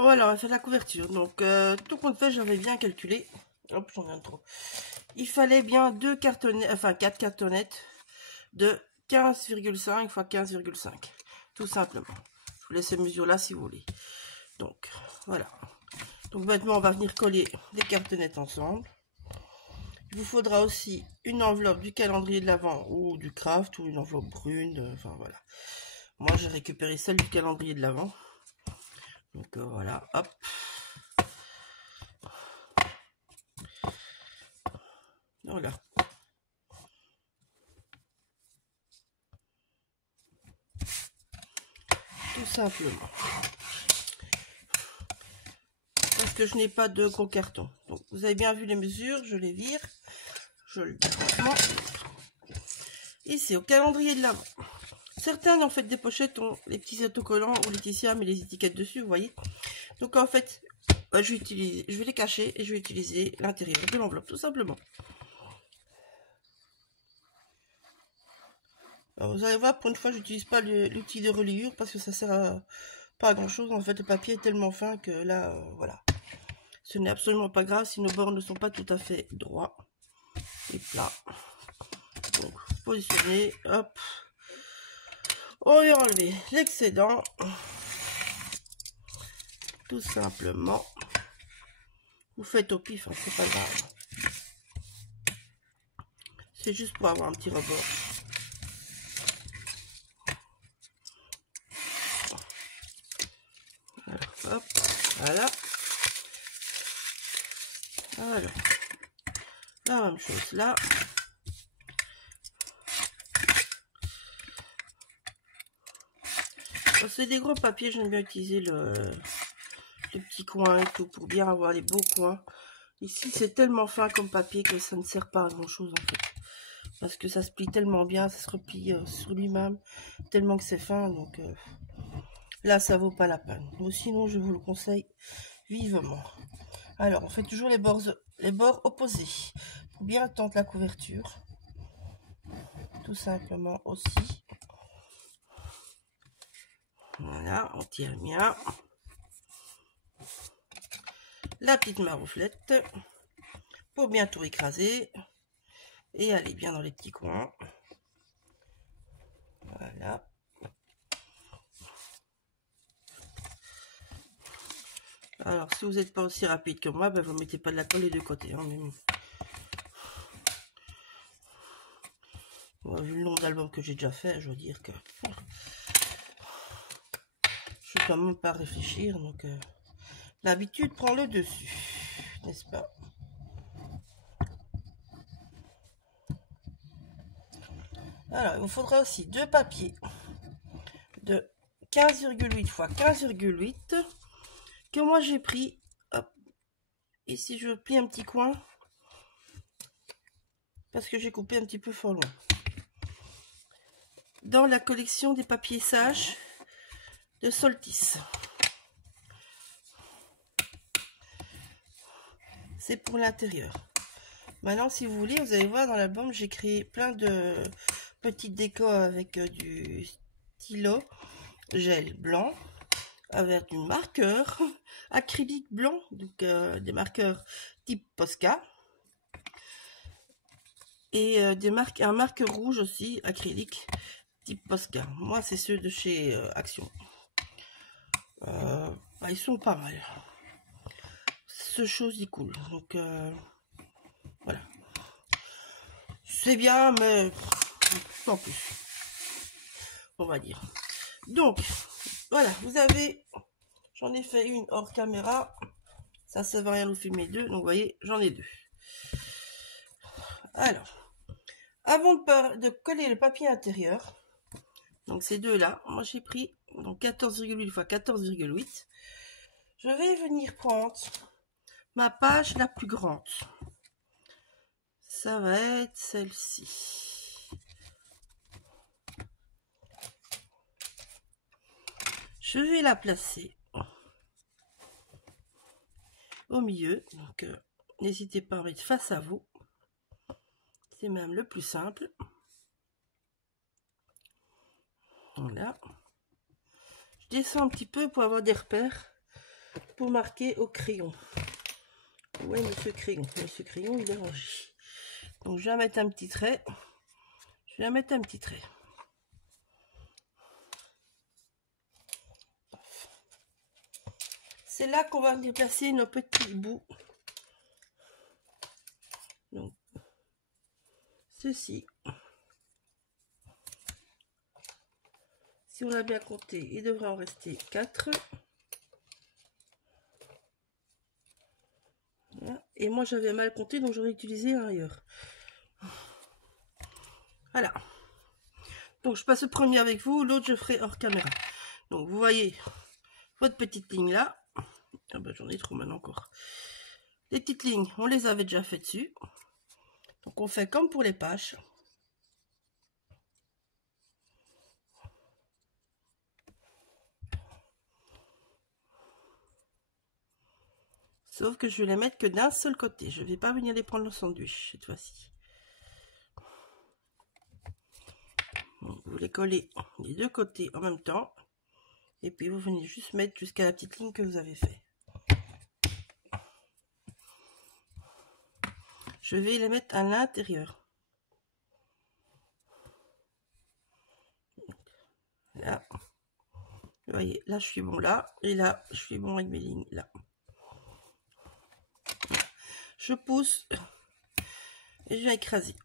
Voilà, on va faire la couverture. Donc, tout compte fait, j'avais bien calculé. Hop, j'en viens de trop. Il fallait bien 2 cartonnettes, enfin 4 cartonnettes de 15,5 x 15,5. Tout simplement. Je vous laisse ces mesures-là si vous voulez. Donc, voilà. Donc maintenant, on va venir coller les cartonnettes ensemble. Il vous faudra aussi une enveloppe du calendrier de l'Avent ou du craft ou une enveloppe brune. Enfin, voilà. Moi, j'ai récupéré celle du calendrier de l'Avent. Donc, voilà. Hop. Voilà. Tout simplement. Parce que je n'ai pas de gros carton. Donc, vous avez bien vu les mesures. Je les vire. Je le démonte. Ici, au calendrier de l'Avent. Certains, en fait, des pochettes ont les petits autocollants ou Laetitia met les étiquettes dessus, vous voyez. Donc, en fait, je vais les cacher et je vais utiliser l'intérieur de l'enveloppe, tout simplement. Alors, vous allez voir, pour une fois, j'utilise pas l'outil de reliure parce que ça sert à pas à grand chose. En fait, le papier est tellement fin que là, voilà. Ce n'est absolument pas grave si nos bords ne sont pas tout à fait droits et plats. Donc, positionnez, hop. On va enlever l'excédent. Tout simplement. Vous faites au pif, hein, c'est pas grave. C'est juste pour avoir un petit rebord. Alors, hop, voilà. Alors, la même chose là. C'est des gros papiers, j'aime bien utiliser le petit coin et tout pour bien avoir les beaux coins. Ici, c'est tellement fin comme papier que ça ne sert pas à grand chose en fait. Parce que ça se plie tellement bien, ça se replie sur lui-même, tellement que c'est fin. Donc là, ça vaut pas la peine. Mais sinon, je vous le conseille vivement. Alors, on fait toujours les bords opposés. Pour bien tendre la couverture. Tout simplement aussi. Voilà, on tire bien. La petite marouflette pour bien tout écraser et aller bien dans les petits coins. Voilà. Alors, si vous n'êtes pas aussi rapide que moi, ben, vous ne mettez pas de la colle des deux côtés. Hein, mais bon. Vu le nombre d'albums que j'ai déjà fait, je veux dire que je ne vais quand même pas réfléchir. Donc, l'habitude prend le dessus, n'est-ce pas? Alors, il vous faudra aussi deux papiers de 15,8 x 15,8 que moi j'ai pris. Hop. Ici, je plie un petit coin parce que j'ai coupé un petit peu fort loin. Dans la collection des papiers sages de Soltis. C'est pour l'intérieur. Maintenant, si vous voulez, vous allez voir dans l'album, j'ai créé plein de petites décos avec du stylo gel blanc, avec du marqueur acrylique blanc, donc des marqueurs type Posca, et un marqueur rouge aussi acrylique type Posca. Moi, c'est ceux de chez Action. Bah, ils sont pas mal. Ce chose y coule. Donc voilà. C'est bien, mais sans plus. On va dire. Donc, voilà, vous avez... J'en ai fait une hors caméra. Ça sert à rien de filmer deux. Donc, vous voyez, j'en ai deux. Alors, avant de coller le papier intérieur, donc ces deux-là, moi j'ai pris donc 14,8 x 14,8. Je vais venir prendre ma page la plus grande. Ça va être celle-ci. Je vais la placer au milieu. Donc, n'hésitez pas à mettre face à vous. C'est même le plus simple. Voilà. Je descends un petit peu pour avoir des repères. pour marquer au crayon. Ouais, monsieur Crayon. Monsieur Crayon, il est rangé. Donc, je vais mettre un petit trait. Je vais mettre un petit trait. C'est là qu'on va venir placer nos petits bouts. Donc, ceci. Si on a bien compté, il devrait en rester 4. Voilà. Et moi, j'avais mal compté, donc j'en ai utilisé un ailleurs. Voilà. Donc, je passe le premier avec vous, l'autre, je ferai hors caméra. Donc, vous voyez votre petite ligne là. Ah ben, j'en ai trop maintenant encore. Les petites lignes, on les avait déjà fait dessus. Donc, on fait comme pour les pages. Sauf que je vais les mettre que d'un seul côté. Je ne vais pas venir les prendre le sandwich cette fois-ci. Vous les collez des deux côtés en même temps. Et puis vous venez juste mettre jusqu'à la petite ligne que vous avez fait. Je vais les mettre à l'intérieur. Là. Vous voyez, là je suis bon là. Et là, je suis bon avec mes lignes là. Je pousse. Et je viens écraser.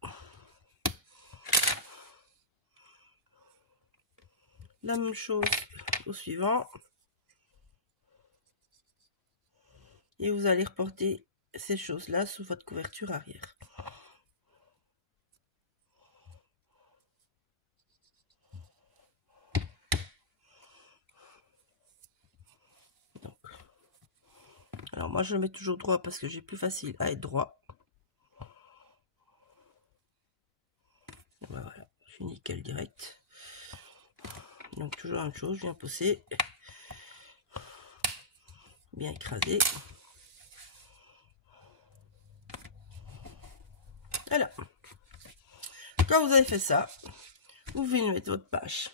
La même chose au suivant. Et vous allez reporter ces choses-là sous votre couverture arrière. Donc. Alors moi je le mets toujours droit parce que j'ai plus facile à être droit. Voilà, je suis nickel direct. Donc toujours la même chose, je viens pousser. Bien écrasé. Voilà. Quand vous avez fait ça, vous venez mettre votre page.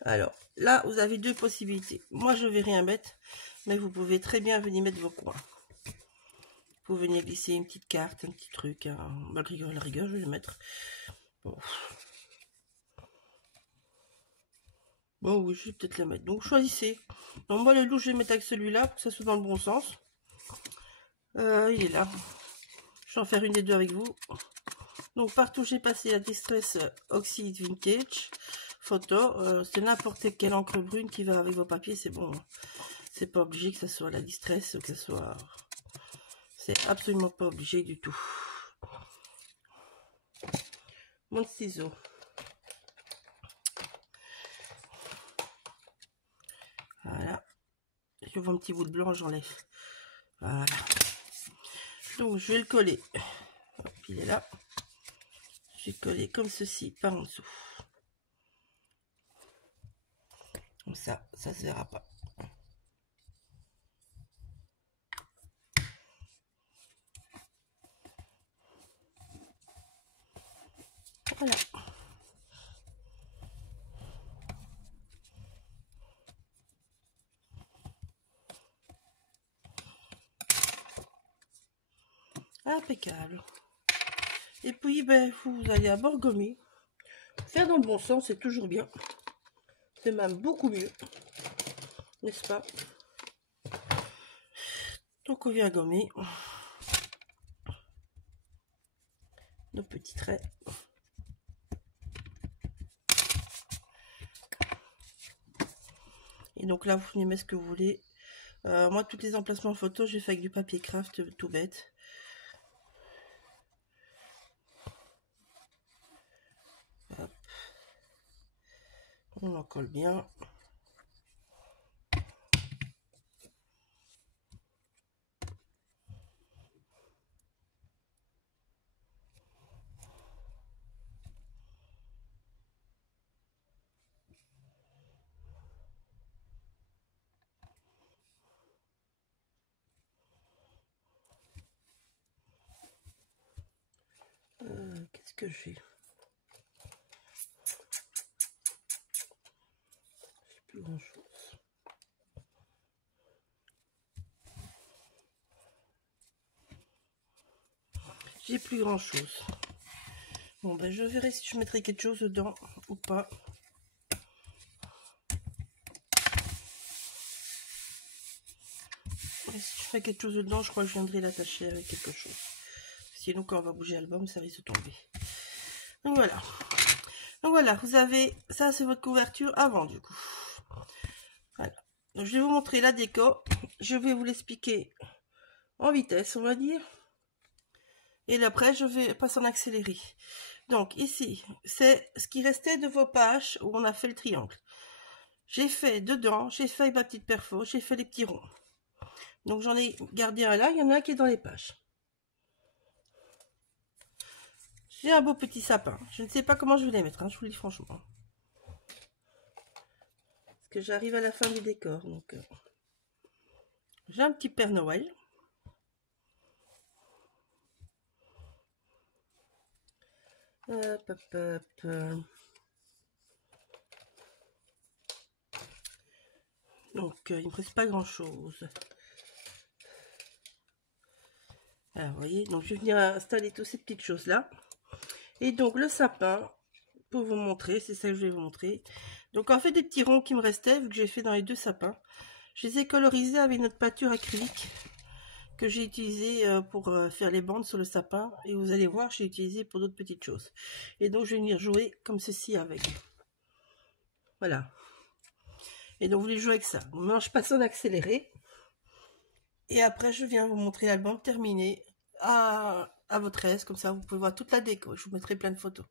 Alors là, vous avez deux possibilités. Moi, je vais rien mettre, mais vous pouvez très bien venir mettre vos coins. Vous venez glisser une petite carte, un petit truc. Malgré la rigueur, je vais le mettre. Bon. Bon, oui, je vais peut-être le mettre. Donc, choisissez. Donc, moi, le loup, je vais mettre avec celui-là pour que ça soit dans le bon sens. Il est là. Je vais en faire une des deux avec vous. Donc, partout, j'ai passé la Distress Oxide Vintage photo. C'est n'importe quelle encre brune qui va avec vos papiers, c'est bon. C'est pas obligé que ça soit la Distress ou que ça soit... C'est absolument pas obligé du tout. Mon ciseau. Voilà. Je vois un petit bout de blanc, j'enlève. Voilà. Donc, je vais le coller. Hop, il est là. Je vais coller comme ceci par en dessous. Comme ça se verra pas. Voilà. Impeccable. Et puis, ben, vous allez d'abord gommer. Faire dans le bon sens, c'est toujours bien. C'est même beaucoup mieux. N'est-ce pas? Donc, on vient gommer nos petits traits. Et donc là, vous venez mettre ce que vous voulez. Moi, tous les emplacements photos, j'ai fait avec du papier craft tout bête. Hop. On en colle bien. Qu'est-ce que j'ai? Plus grand chose. j'ai plus grand chose. Bon ben je verrai si je mettrai quelque chose dedans ou pas. Et si je fais quelque chose dedans, je crois que je viendrai l'attacher avec quelque chose. Sinon quand on va bouger l'album, ça risque de tomber. Donc voilà. Donc voilà, vous avez, ça c'est votre couverture avant du coup. Voilà. Donc je vais vous montrer la déco. Je vais vous l'expliquer en vitesse, on va dire. Et après, je vais passer en accéléré. Donc ici, c'est ce qui restait de vos pages où on a fait le triangle. J'ai fait dedans, j'ai fait ma petite perfo, j'ai fait les petits ronds. Donc j'en ai gardé un là, il y en a un qui est dans les pages. J'ai un beau petit sapin. Je ne sais pas comment je vais les mettre, hein, je vous le dis franchement. Parce que j'arrive à la fin du décor. Donc j'ai un petit Père Noël. Hop, hop, hop. Donc il ne me reste pas grand chose. Alors vous voyez, donc je vais venir installer toutes ces petites choses là. Et donc le sapin, pour vous montrer, c'est ça que je vais vous montrer. Donc en fait des petits ronds qui me restaient, vu que j'ai fait dans les deux sapins, je les ai colorisés avec notre peinture acrylique que j'ai utilisé pour faire les bandes sur le sapin. Et vous allez voir, j'ai utilisé pour d'autres petites choses. Et donc je vais venir jouer comme ceci avec. Voilà. Et donc vous voulez jouer avec ça. Donc, maintenant je passe en accéléré. Et après je viens vous montrer l'album terminé à votre aise. Comme ça vous pouvez voir toute la déco. Je vous mettrai plein de photos.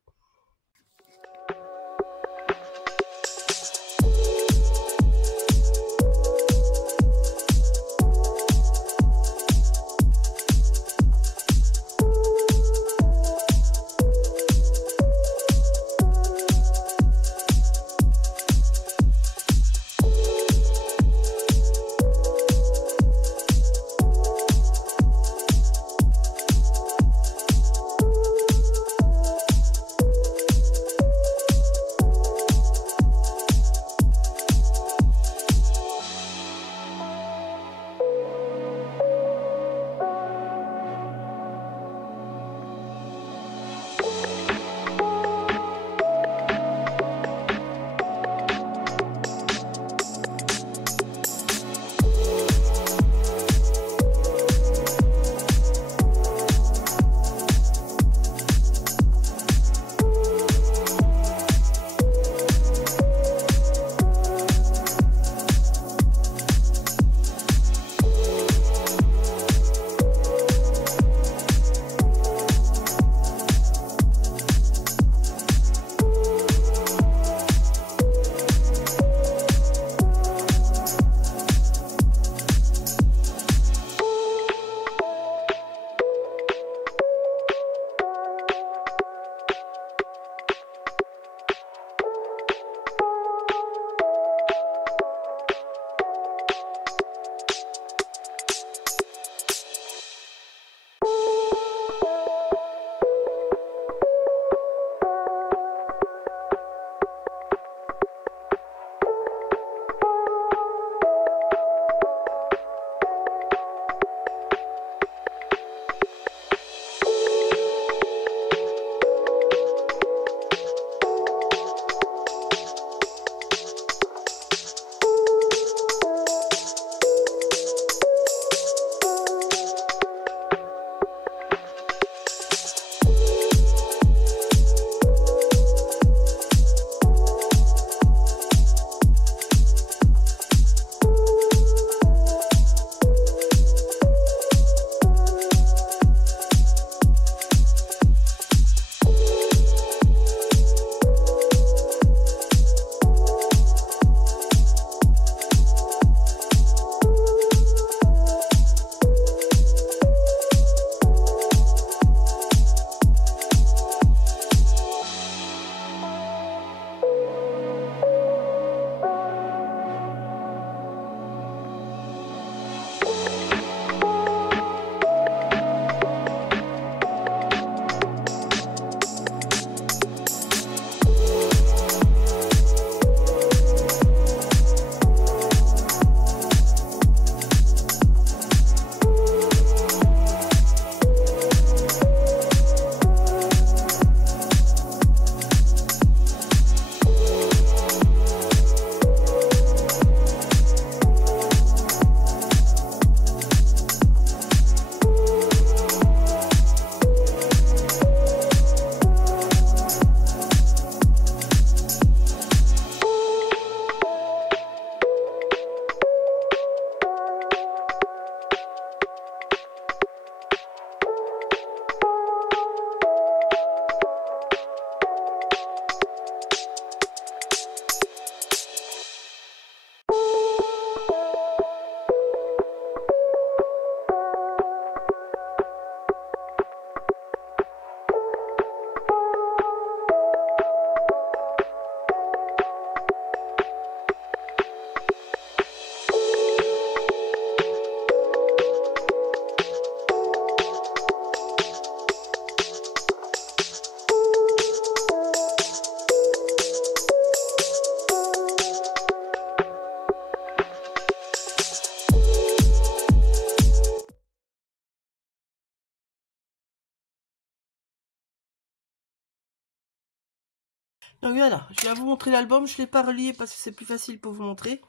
Donc voilà, je viens vous montrer l'album. Je ne l'ai pas relié parce que c'est plus facile pour vous montrer.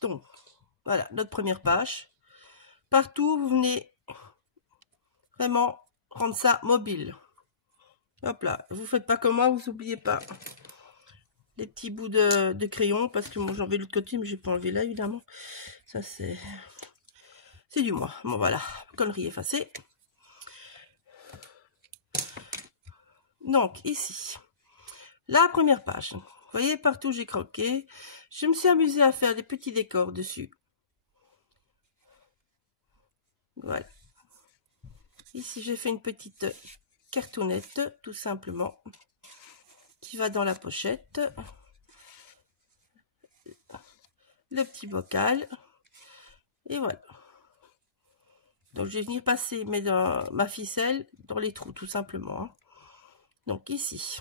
Donc, voilà, notre première page. Partout, vous venez vraiment rendre ça mobile. Hop là, vous faites pas comme moi, vous n'oubliez pas les petits bouts de crayon, parce que moi j'en vais de l'autre côté, mais j'ai pas enlevé là évidemment. Ça c'est du moi. Bon voilà, connerie effacée. Donc ici, la première page. Vous voyez, partout j'ai croqué. Je me suis amusée à faire des petits décors dessus. Voilà. Ici j'ai fait une petite cartonnette, tout simplement, qui va dans la pochette. Le petit bocal. Et voilà. Donc je vais venir passer ma ficelle dans les trous, tout simplement. Hein. Donc ici.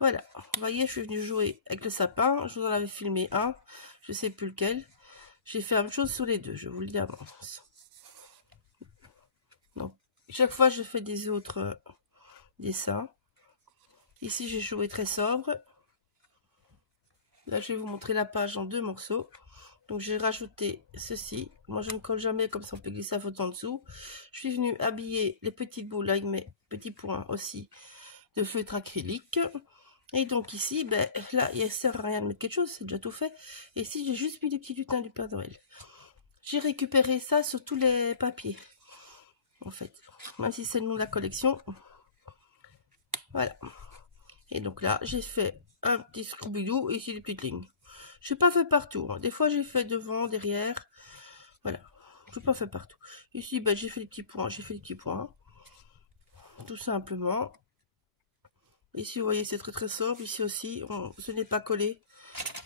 Voilà. Vous voyez, je suis venue jouer avec le sapin. Je vous en avais filmé un. Je ne sais plus lequel. J'ai fait la même chose sur les deux, je vous le dis d'avance. Donc, chaque fois, je fais des autres dessins. Ici, j'ai joué très sobre. Là, je vais vous montrer la page en deux morceaux. Donc, j'ai rajouté ceci. Moi, je ne colle jamais, comme ça, on peut glisser la photo en dessous. Je suis venue habiller les petites boules avec mes petits points aussi de feutre acrylique. Et donc, ici, ben, là, il ne sert à rien de mettre quelque chose, c'est déjà tout fait. Et ici, j'ai juste mis des petits lutins du Père Noël. J'ai récupéré ça sur tous les papiers, en fait. Même si c'est le nom de la collection. Voilà. Et donc là, j'ai fait un petit Scooby-Doo et ici des petites lignes. Je n'ai pas fait partout. Hein. Des fois, j'ai fait devant, derrière. Voilà. Je n'ai pas fait partout. Ici, ben, j'ai fait des petits points. J'ai fait des petits points. Tout simplement. Ici, vous voyez, c'est très très sobre. Ici aussi, ce n'est pas collé.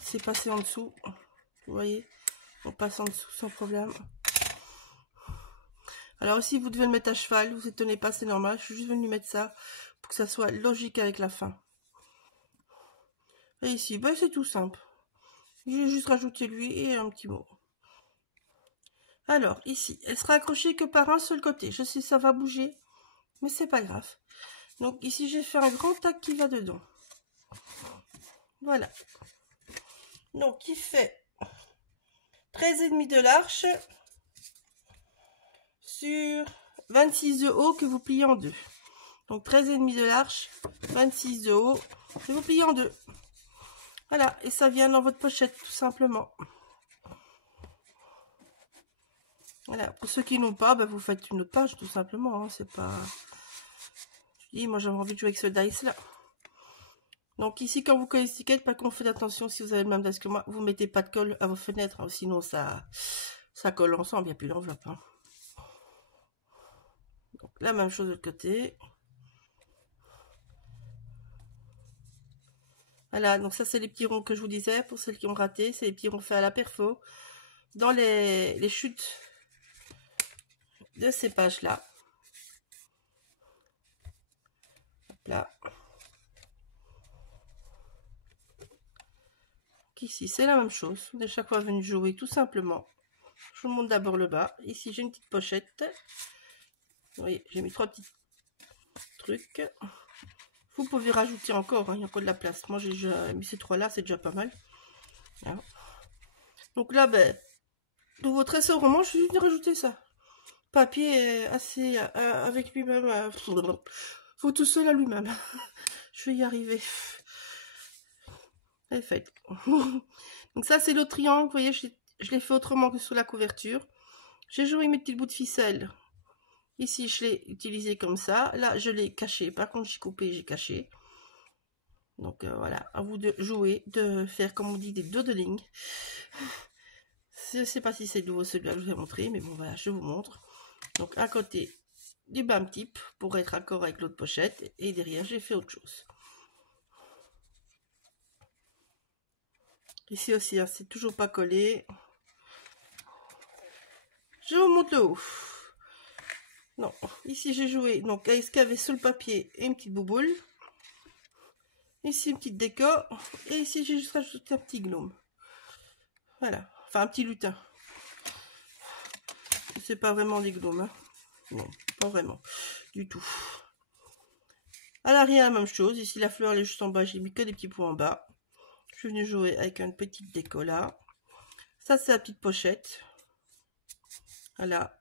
C'est passé en dessous. Vous voyez, on passe en dessous sans problème. Alors ici, vous devez le mettre à cheval. Vous étonnez pas, c'est normal. Je suis juste venue mettre ça pour que ça soit logique avec la fin. Et ici, ben, c'est tout simple. J'ai juste rajouté lui et un petit mot. Alors, ici, elle sera accrochée que par un seul côté. Je sais, ça va bouger, mais c'est pas grave. Donc, ici, j'ai fait un grand tac qui va dedans. Voilà. Donc, il fait 13,5 de large sur 26 de haut que vous pliez en deux. Donc, 13,5 de large, 26 de haut, que vous pliez en deux. Voilà, et ça vient dans votre pochette, tout simplement. Voilà, pour ceux qui n'ont pas, ben, vous faites une autre page, tout simplement. Hein, c'est pas... Je dis, moi, j'avais envie de jouer avec ce dice-là. Donc ici, quand vous collez l'étiquette, par contre, faites attention, si vous avez le même dice que moi, vous ne mettez pas de colle à vos fenêtres. Hein, sinon, ça colle ensemble, il n'y a plus l'enveloppe. Hein. Donc, la même chose de l'autre côté. Voilà, donc ça, c'est les petits ronds que je vous disais. Pour celles qui ont raté, c'est les petits ronds faits à la perfo. Dans les chutes de ces pages-là. Hop là. Ici, c'est la même chose. On est chaque fois venu jouer tout simplement. Je vous montre d'abord le bas. Ici, j'ai une petite pochette. Vous voyez, j'ai mis 3 petits trucs. Vous pouvez rajouter encore, hein, il y a encore de la place. Moi, j'ai déjà mis ces 3 là, c'est déjà pas mal. Voilà. Donc là, ben, nouveau trésor roman, je suis venu rajouter ça. Papier assez avec lui-même. Faut tout seul à lui-même. Je vais y arriver. Elle est faite. Donc ça, c'est l'autre triangle. Vous voyez, je l'ai fait autrement que sur la couverture. J'ai joué mes petits bouts de ficelle. Ici, je l'ai utilisé comme ça. Là, je l'ai caché. Par contre, j'ai coupé, j'ai caché. Donc voilà, à vous de jouer, de faire, comme on dit, des doodling. Je ne sais pas si c'est nouveau celui-là que je vous ai montré, mais bon, voilà, je vous montre. Donc, à côté du bam type pour être accord avec l'autre pochette. Et derrière, j'ai fait autre chose. Ici aussi, hein, c'est toujours pas collé. Je vous montre le haut. Non, ici j'ai joué donc à escaver sur le papier et une petite bouboule. Ici une petite décor. Et ici j'ai juste rajouté un petit gnome. Voilà, enfin un petit lutin. C'est pas vraiment des gnomes. Hein. Non, pas vraiment. Du tout. À l'arrière, la même chose. Ici, la fleur, elle est juste en bas. J'ai mis que des petits points en bas. Je suis venue jouer avec une petite déco là. Ça, c'est la petite pochette. Voilà.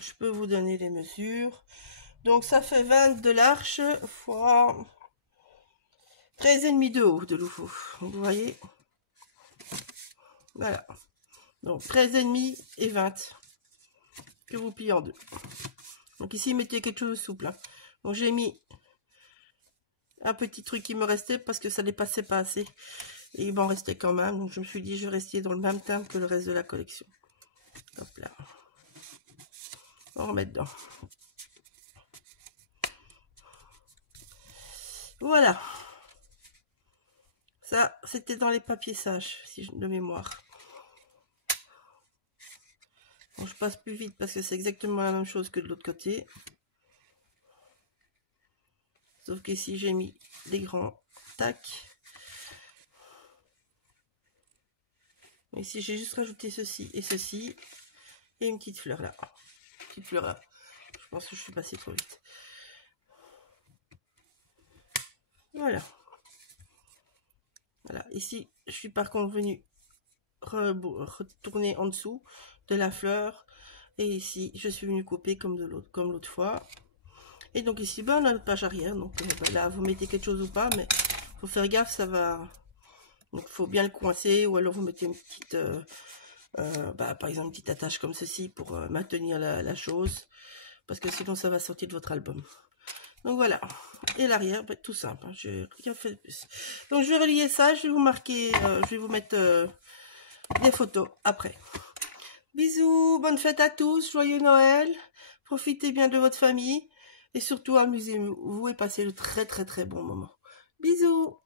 Je peux vous donner les mesures. Donc, ça fait 20 de large fois 13,5 de haut de nouveau. Vous voyez? Voilà. Donc, 13,5 et 20 que vous pliez en deux. Donc, ici, mettez quelque chose de souple. Hein. Donc, j'ai mis un petit truc qui me restait parce que ça ne dépassait pas assez. Et il m'en restait quand même. Donc, je me suis dit, je vais rester dans le même thème que le reste de la collection. Hop là. On remet dedans. Voilà. Ça, c'était dans les papiers sages, si je de mémoire. Bon, je passe plus vite parce que c'est exactement la même chose que de l'autre côté. Sauf qu'ici, j'ai mis des grands tacs. Ici, j'ai juste rajouté ceci et ceci. Et une petite fleur là. Petite fleur là. Je pense que je suis passée trop vite. Voilà. Voilà. Ici, je suis par contre venue retourner en dessous de la fleur. Et ici, je suis venue couper comme l'autre fois. Et donc ici, ben, on a la page arrière. Donc ben, là, vous mettez quelque chose ou pas, mais faut faire gaffe, ça va. Donc il faut bien le coincer, ou alors vous mettez une petite, par exemple, une petite attache comme ceci pour maintenir la chose, parce que sinon ça va sortir de votre album. Donc voilà. Et l'arrière, ben, tout simple. Hein, j'ai rien fait de plus. Donc je vais relier ça, je vais vous marquer, je vais vous mettre des photos après. Bisous, bonne fête à tous, joyeux Noël, profitez bien de votre famille et surtout amusez-vous et passez de très très très bons moments. Bisous.